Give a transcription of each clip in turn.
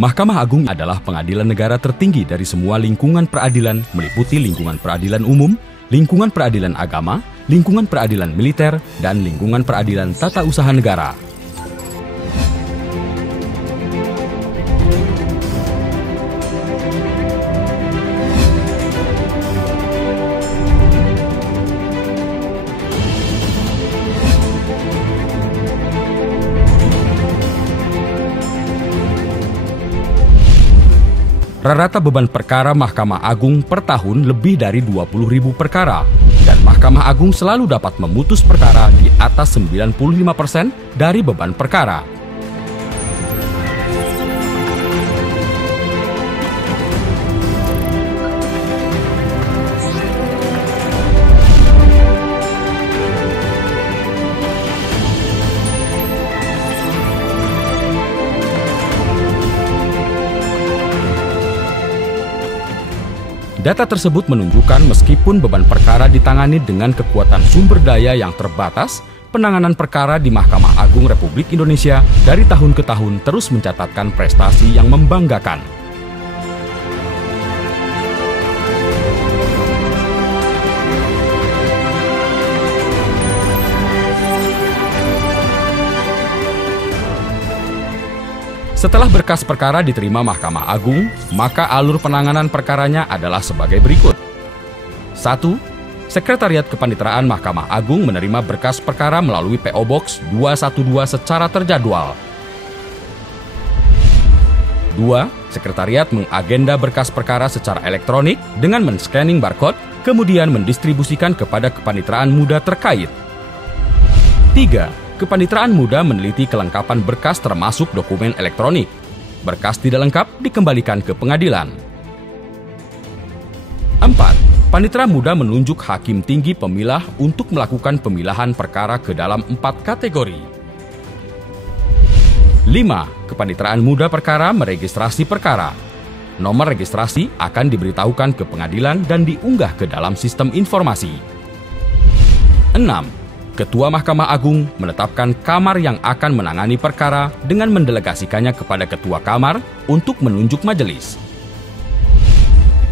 Mahkamah Agung adalah pengadilan negara tertinggi dari semua lingkungan peradilan, meliputi lingkungan peradilan umum, lingkungan peradilan agama, lingkungan peradilan militer, dan lingkungan peradilan tata usaha negara. Rata-rata beban perkara Mahkamah Agung per tahun lebih dari 20.000 perkara, dan Mahkamah Agung selalu dapat memutus perkara di atas 95% dari beban perkara. Data tersebut menunjukkan meskipun beban perkara ditangani dengan kekuatan sumber daya yang terbatas, penanganan perkara di Mahkamah Agung Republik Indonesia dari tahun ke tahun terus mencatatkan prestasi yang membanggakan. Setelah berkas perkara diterima Mahkamah Agung, maka alur penanganan perkaranya adalah sebagai berikut. 1. Sekretariat Kepaniteraan Mahkamah Agung menerima berkas perkara melalui PO Box 212 secara terjadwal. 2. Sekretariat mengagenda berkas perkara secara elektronik dengan men-scanning barcode, kemudian mendistribusikan kepada kepaniteraan muda terkait. 3. Kepaniteraan muda meneliti kelengkapan berkas termasuk dokumen elektronik. Berkas tidak lengkap dikembalikan ke pengadilan. 4. Panitera muda menunjuk hakim tinggi pemilah untuk melakukan pemilahan perkara ke dalam 4 kategori. 5. Kepaniteraan muda perkara meregistrasi perkara. Nomor registrasi akan diberitahukan ke pengadilan dan diunggah ke dalam sistem informasi. 6. Ketua Mahkamah Agung menetapkan kamar yang akan menangani perkara dengan mendelegasikannya kepada Ketua Kamar untuk menunjuk majelis.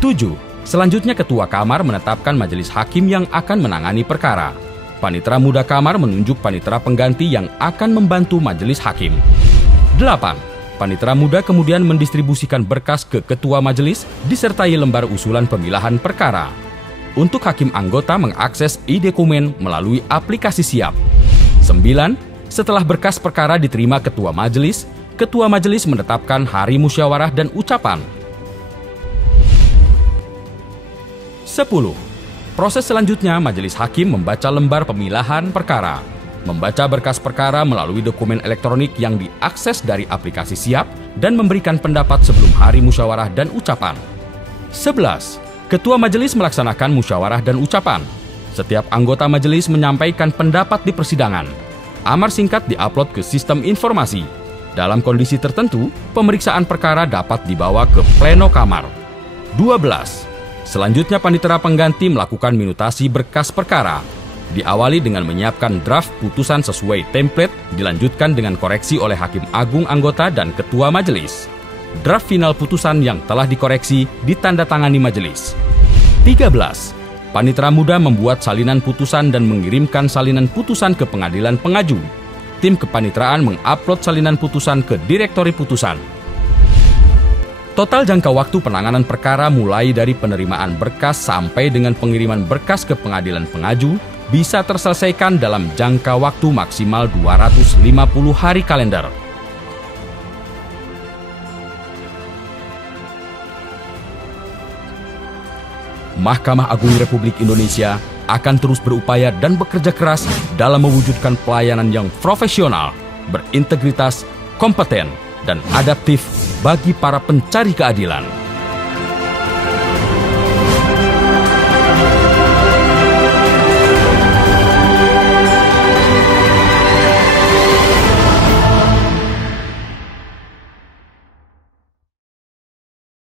7. Selanjutnya Ketua Kamar menetapkan majelis hakim yang akan menangani perkara. Panitera muda Kamar menunjuk panitera pengganti yang akan membantu majelis hakim. 8. Panitera muda kemudian mendistribusikan berkas ke Ketua Majelis disertai lembar usulan pemilahan perkara. Untuk hakim anggota mengakses e-dokumen melalui aplikasi Siap. 9. Setelah berkas perkara diterima Ketua Majelis menetapkan hari musyawarah dan ucapan. 10. Proses selanjutnya Majelis Hakim membaca lembar pemilahan perkara, membaca berkas perkara melalui dokumen elektronik yang diakses dari aplikasi Siap, dan memberikan pendapat sebelum hari musyawarah dan ucapan. 11. Ketua Majelis melaksanakan musyawarah dan ucapan. Setiap anggota majelis menyampaikan pendapat di persidangan. Amar singkat diupload ke sistem informasi. Dalam kondisi tertentu, pemeriksaan perkara dapat dibawa ke pleno kamar. 12. Selanjutnya panitera pengganti melakukan minutasi berkas perkara. Diawali dengan menyiapkan draft putusan sesuai template, dilanjutkan dengan koreksi oleh Hakim Agung anggota dan Ketua Majelis. Draft final putusan yang telah dikoreksi ditandatangani majelis. 13. Panitera muda membuat salinan putusan dan mengirimkan salinan putusan ke pengadilan pengaju. Tim kepaniteraan mengupload salinan putusan ke direktori putusan. Total jangka waktu penanganan perkara mulai dari penerimaan berkas sampai dengan pengiriman berkas ke pengadilan pengaju bisa terselesaikan dalam jangka waktu maksimal 250 hari kalender. Mahkamah Agung Republik Indonesia akan terus berupaya dan bekerja keras dalam mewujudkan pelayanan yang profesional, berintegritas, kompeten, dan adaptif bagi para pencari keadilan.